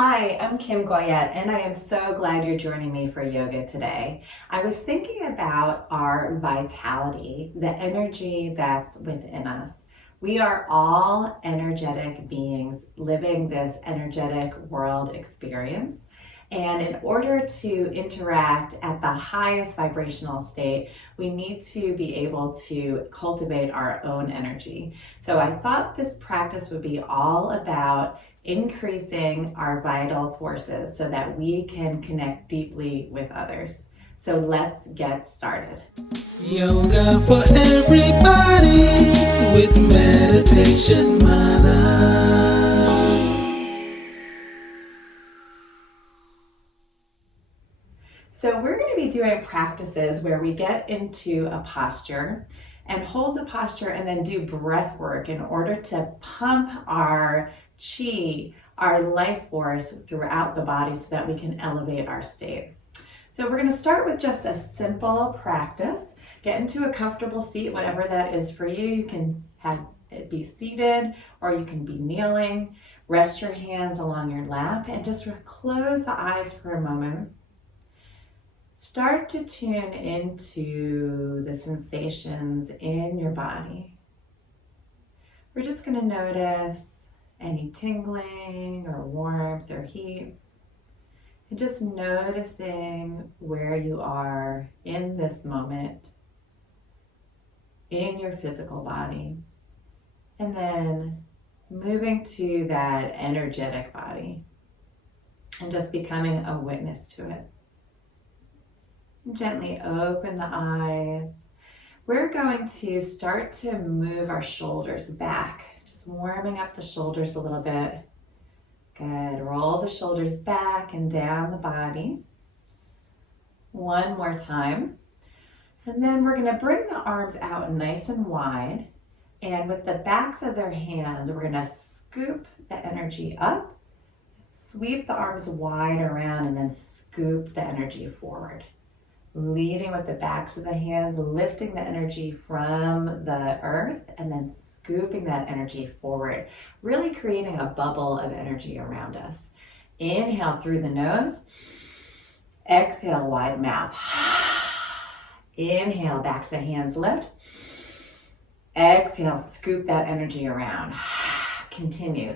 Hi, I'm Kim Goyette, and I am so glad you're joining me for yoga today. I was thinking about our vitality, the energy that's within us. We are all energetic beings living this energetic world experience. And in order to interact at the highest vibrational state, we need to be able to cultivate our own energy. So I thought this practice would be all about increasing our vital forces so that we can connect deeply with others. So let's get started. Yoga for everybody with Meditation Mutha. So we're going to be doing practices where we get into a posture and hold the posture and then do breath work in order to pump our chi, our life force throughout the body so that we can elevate our state. So we're going to start with just a simple practice. Get into a comfortable seat, whatever that is for you. You can have it be seated or you can be kneeling. Rest your hands along your lap and just close the eyes for a moment. Start to tune into the sensations in your body. We're just going to notice any tingling or warmth or heat. And just noticing where you are in this moment, in your physical body. And then moving to that energetic body and just becoming a witness to it. Gently open the eyes. We're going to start to move our shoulders back, just warming up the shoulders a little bit. Good. Roll the shoulders back and down the body. One more time. And then we're going to bring the arms out nice and wide. And with the backs of their hands, we're going to scoop the energy up, sweep the arms wide around, and then scoop the energy forward. Leading with the backs of the hands, lifting the energy from the earth, and then scooping that energy forward, really creating a bubble of energy around us. Inhale through the nose, exhale wide mouth. Inhale, backs of the hands lift. Exhale, scoop that energy around. Continue.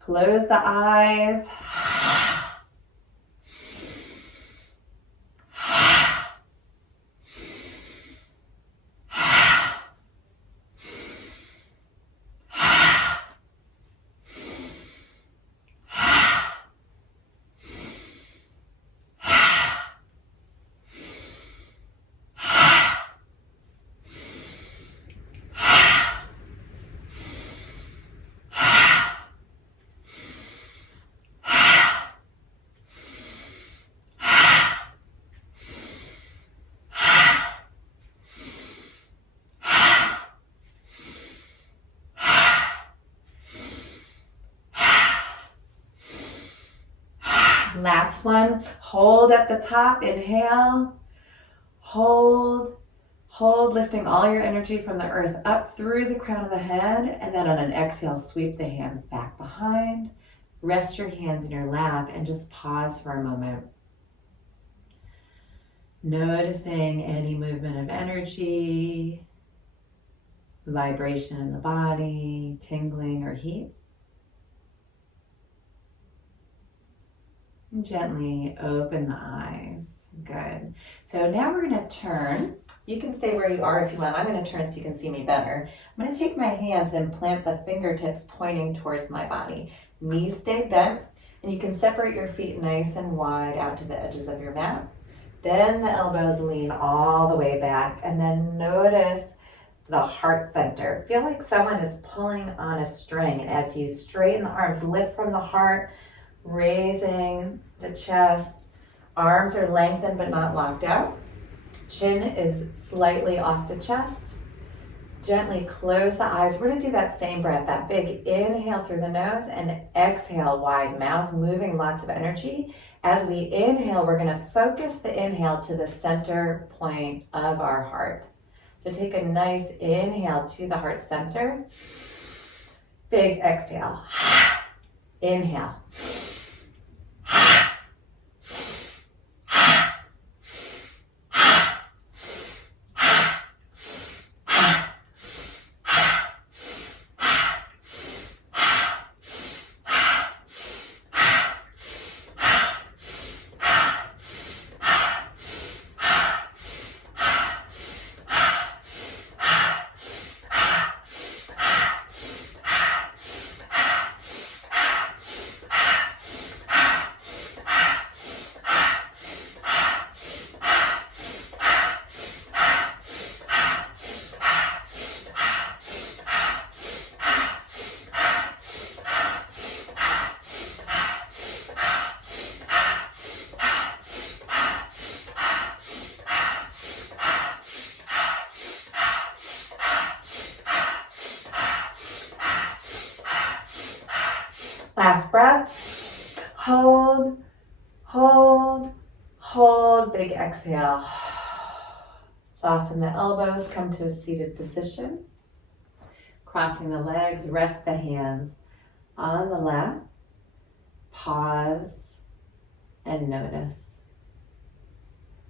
Close the eyes. Last one, hold at the top, inhale, hold, lifting all your energy from the earth up through the crown of the head, and then on an exhale, sweep the hands back behind, rest your hands in your lap, and just pause for a moment. Noticing any movement of energy, vibration in the body, tingling or heat. Gently open the eyes. Good. So now we're going to turn. You can stay where you are if you want. I'm going to turn so you can see me better. I'm going to take my hands and plant the fingertips pointing towards my body. Knees stay bent, and you can separate your feet nice and wide out to the edges of your mat. Then the elbows lean all the way back, and then notice the heart center. Feel like someone is pulling on a string, and as you straighten the arms, lift from the heart, raising the chest. Arms are lengthened but not locked out. Chin is slightly off the chest. Gently close the eyes. We're going to do that same breath, that big inhale through the nose and exhale wide mouth, moving lots of energy. As we inhale, we're going to focus the inhale to the center point of our heart. So take a nice inhale to the heart center. Big exhale. Inhale. Hold, hold, hold. Big exhale. Soften the elbows, come to a seated position. Crossing the legs, rest the hands on the lap. Pause and notice.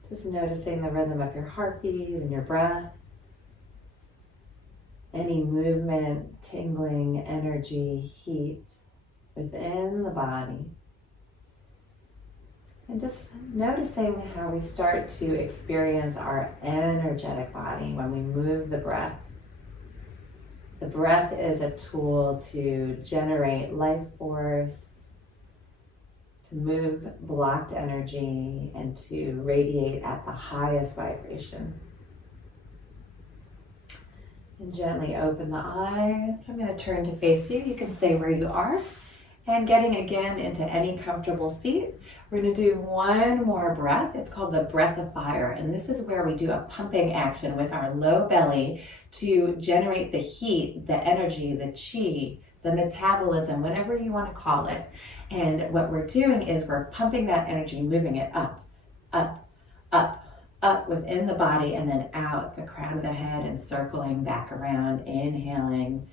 Just noticing the rhythm of your heartbeat and your breath. Any movement, tingling, energy, heat within the body. And just noticing how we start to experience our energetic body when we move the breath. The breath is a tool to generate life force, to move blocked energy, and to radiate at the highest vibration. And gently open the eyes. I'm going to turn to face you. You can stay where you are. And getting again into any comfortable seat. We're going to do one more breath. It's called the breath of fire. And this is where we do a pumping action with our low belly to generate the heat, the energy, the chi, the metabolism, whatever you want to call it. And what we're doing is we're pumping that energy, moving it up, up, up, up within the body, and then out the crown of the head and circling back around, inhaling,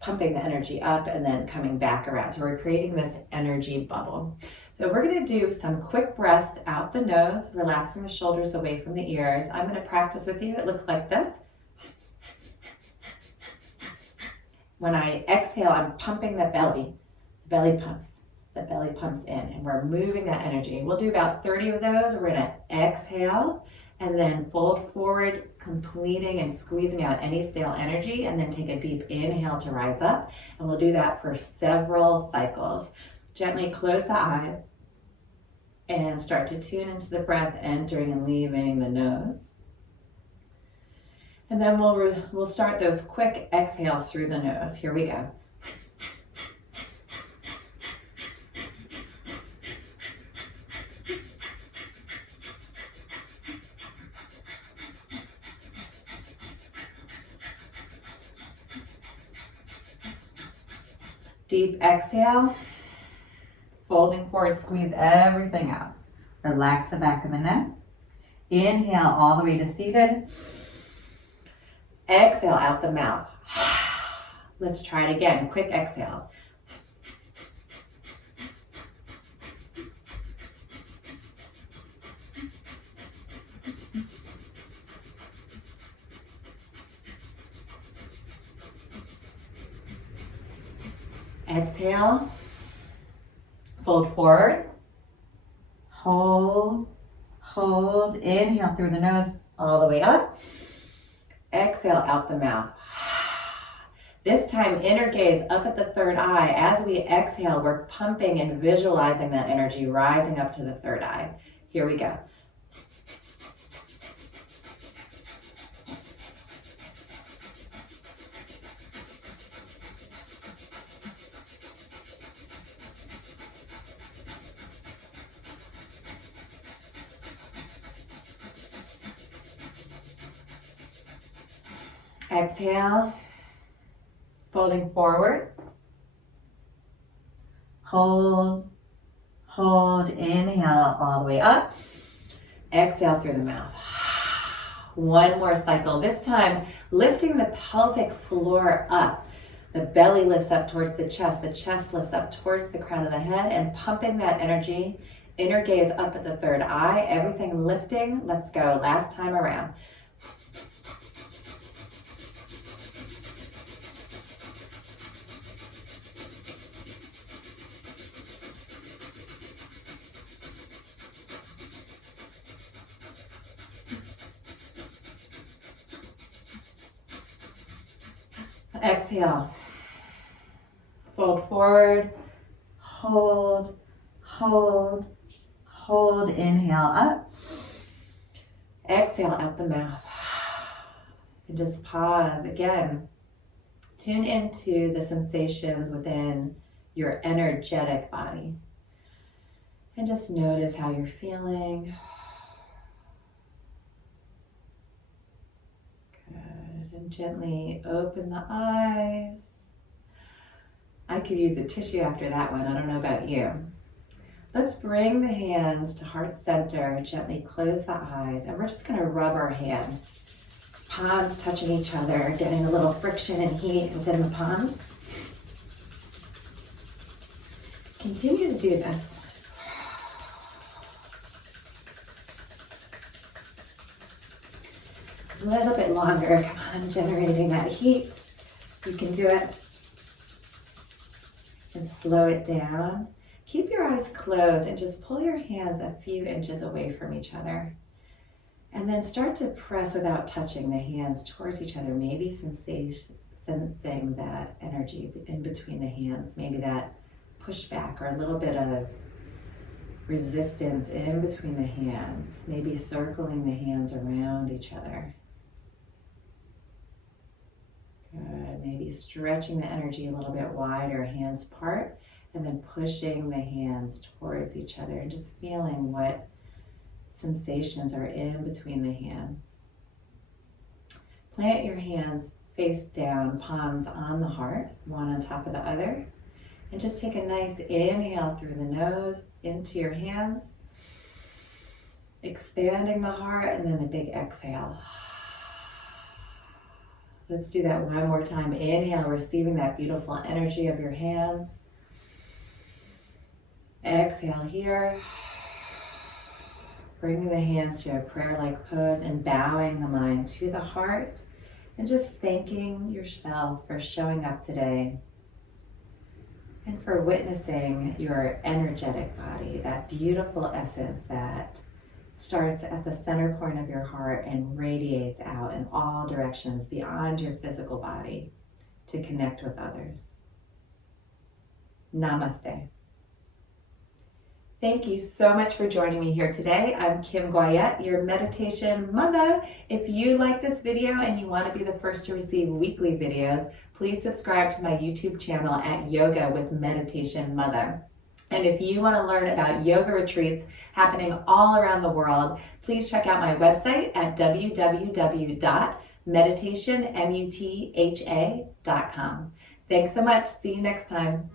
pumping the energy up and then coming back around. So we're creating this energy bubble. So we're going to do some quick breaths out the nose, relaxing the shoulders away from the ears. I'm going to practice with you. It looks like this. When I exhale, I'm pumping the belly. The belly pumps in, and we're moving that energy. We'll do about 30 of those. We're going to exhale and then fold forward, completing and squeezing out any stale energy, and then take a deep inhale to rise up. And we'll do that for several cycles. Gently close the eyes and start to tune into the breath entering and leaving the nose. And then we'll start those quick exhales through the nose. Here we go. Deep exhale, folding forward, squeeze everything out. Relax the back of the neck. Inhale all the way to seated. Exhale out the mouth. Let's try it again. Quick exhales. Exhale, fold forward, hold, inhale through the nose all the way up, exhale out the mouth. This time, inner gaze up at the third eye. As we exhale, we're pumping and visualizing that energy rising up to the third eye. Here we go. Exhale, folding forward, hold, inhale all the way up, exhale through the mouth. One more cycle, this time lifting the pelvic floor up. The belly lifts up towards the chest lifts up towards the crown of the head, and pumping that energy, inner gaze up at the third eye, everything lifting. Let's go, last time around. Exhale, fold forward, hold, inhale up, exhale out the mouth, and just pause again. Tune into the sensations within your energetic body, and just notice how you're feeling. And gently open the eyes. I could use a tissue after that one. I don't know about you. Let's bring the hands to heart center, gently close the eyes, and we're just going to rub our hands. Palms touching each other, getting a little friction and heat within the palms. Continue to do this. A little bit longer. Come on, generating that heat. You can do it. And slow it down. Keep your eyes closed and just pull your hands a few inches away from each other. And then start to press without touching the hands towards each other. Maybe sensing that energy in between the hands. Maybe that pushback or a little bit of resistance in between the hands. Maybe circling the hands around each other. Good. Maybe stretching the energy a little bit wider, hands apart, and then pushing the hands towards each other and just feeling what sensations are in between the hands. Plant your hands face down, palms on the heart, one on top of the other. And just take a nice inhale through the nose into your hands, expanding the heart, and then a big exhale. Let's do that one more time. Inhale, receiving that beautiful energy of your hands. Exhale here. Bringing the hands to a prayer-like pose and bowing the mind to the heart. And just thanking yourself for showing up today. And for witnessing your energetic body, that beautiful essence that starts at the center point of your heart and radiates out in all directions beyond your physical body to connect with others. Namaste. Thank you so much for joining me here today. I'm Kim Guayette, your meditation mother. If you like this video and you want to be the first to receive weekly videos, please subscribe to my YouTube channel at Yoga with Meditation Mutha. And if you want to learn about yoga retreats happening all around the world, please check out my website at www.meditationmutha.com. Thanks so much. See you next time.